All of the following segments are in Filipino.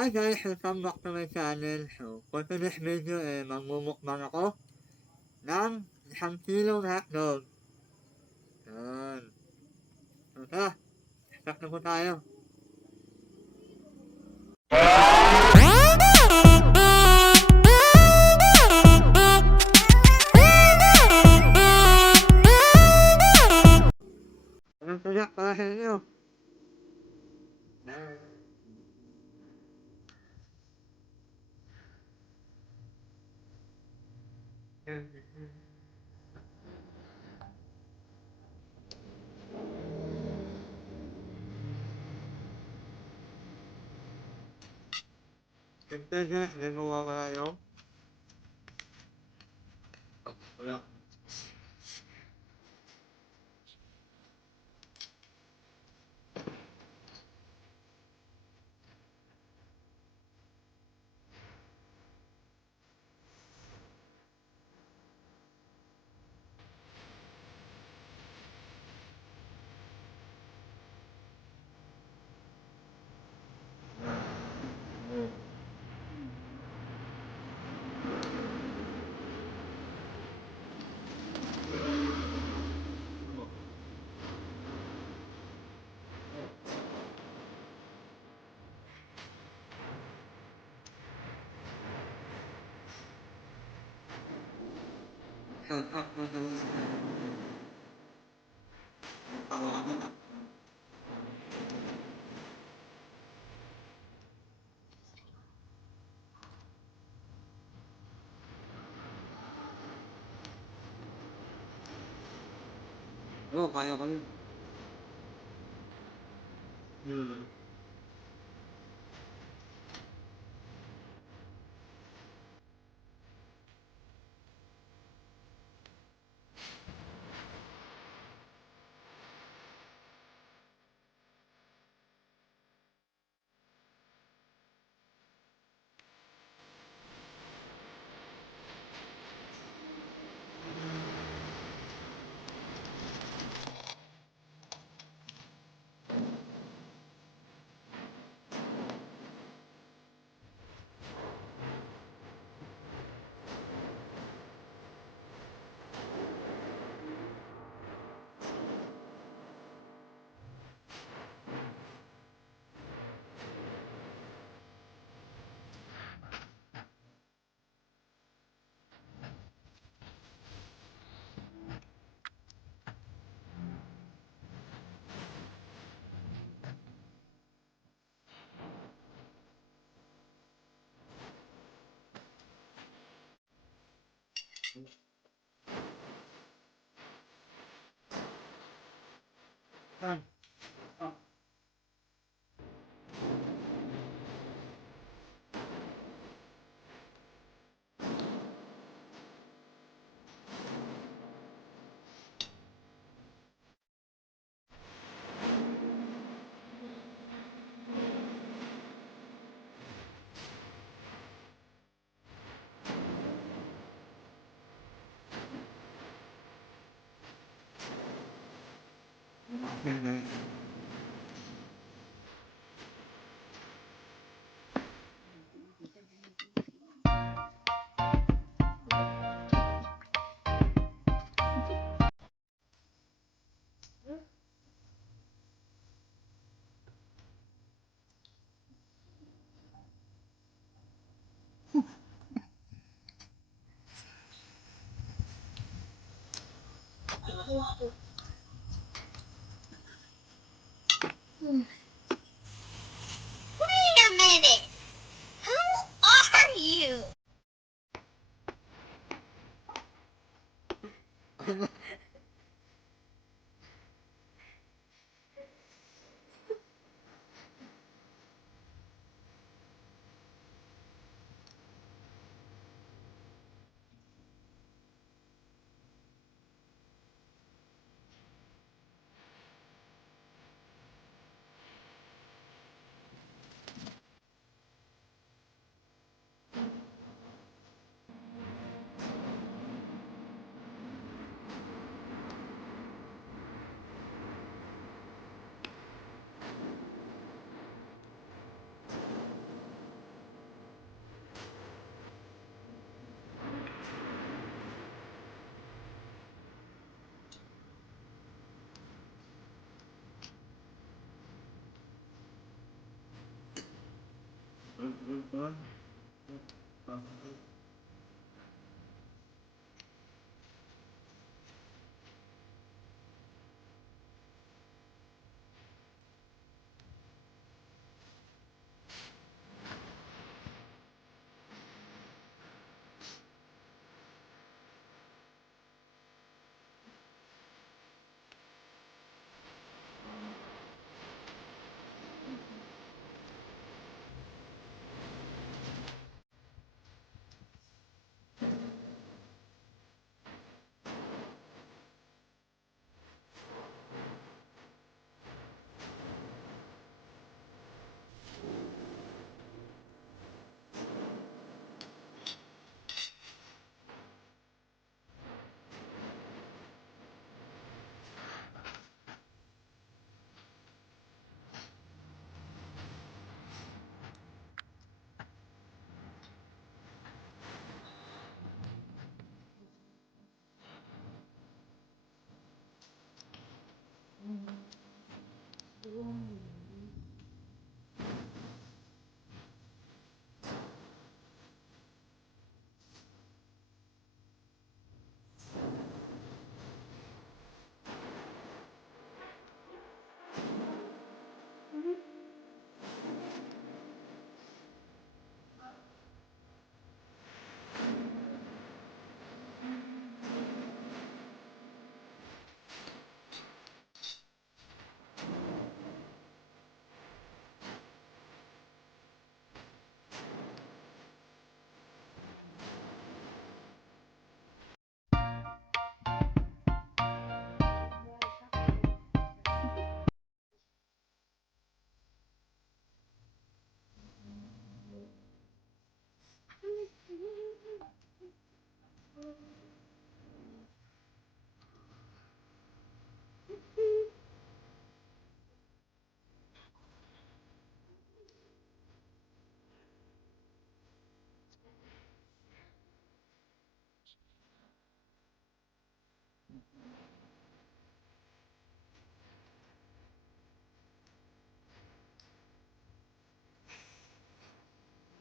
Hi guys! Welcome back to my channel. So, for today's video, magmumukbang ako ng 1 kilong hotdog. Yan. So, tara, start na po tayo. Anong tuyak para sa inyo? Siyempre guys, gagawa ko tayo. Wala. Oo, kaya ko yun. Saan? Wait a minute! Who are you?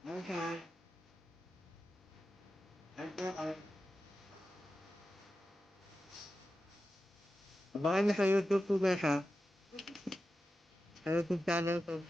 Okay. Okay. Abangan niyo sa YouTube po guys ha. Sa YouTube channel ko.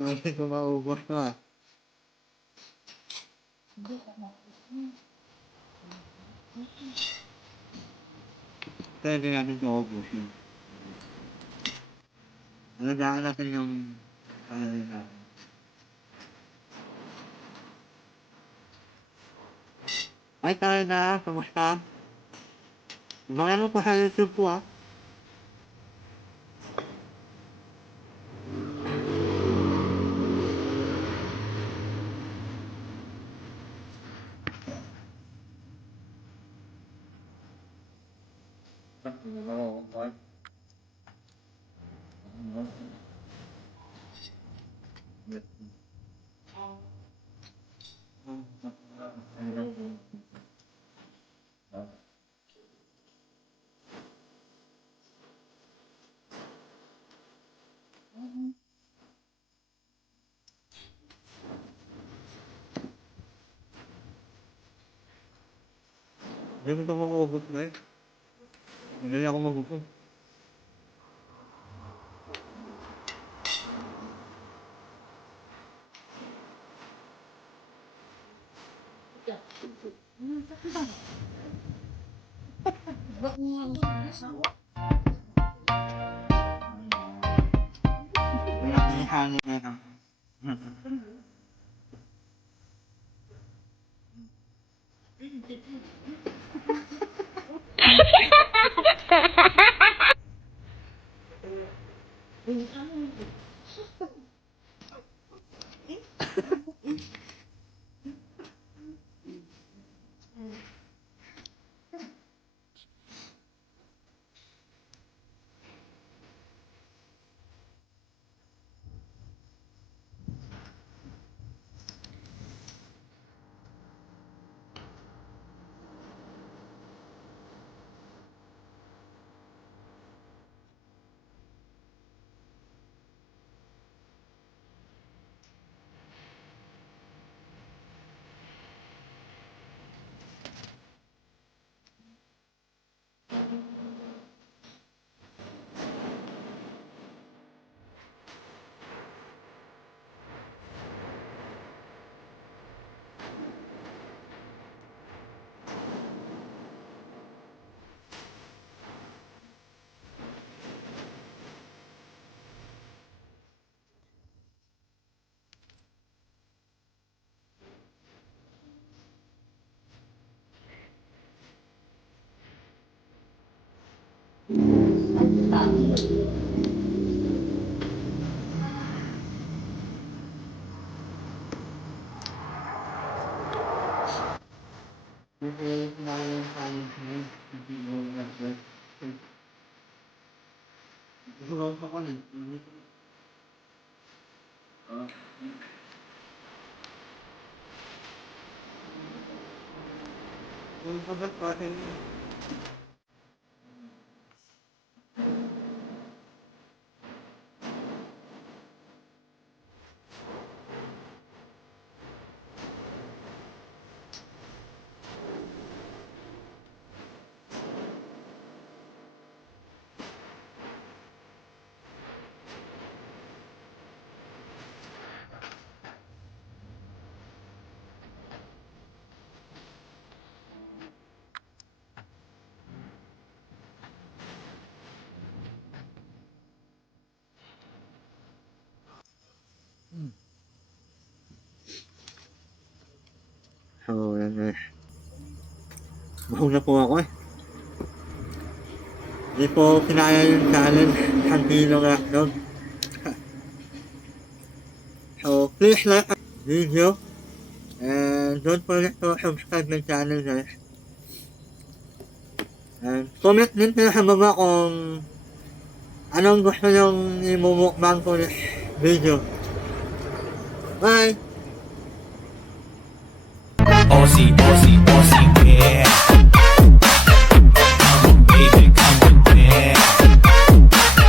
Bakit ko maubos na? Pwede natin ito ubusin. Alagaan natin yung natin. Ay, tayo na. Kamusta? Mga po sa YouTube po ah. Hindi ko maubos na eh. Hindi ako magutom. Wala kang hangin na lang. So, yan eh. Mahal na po ako eh. Hindi po kinaya yung challenge ng kilong hotdog. So, please like the video. And don't forget to subscribe my channel guys. And comment din kayo sa baba kung anong gusto nyong imumukbang ko this video. Bye! Aussie, Aussie, Aussie, yeah.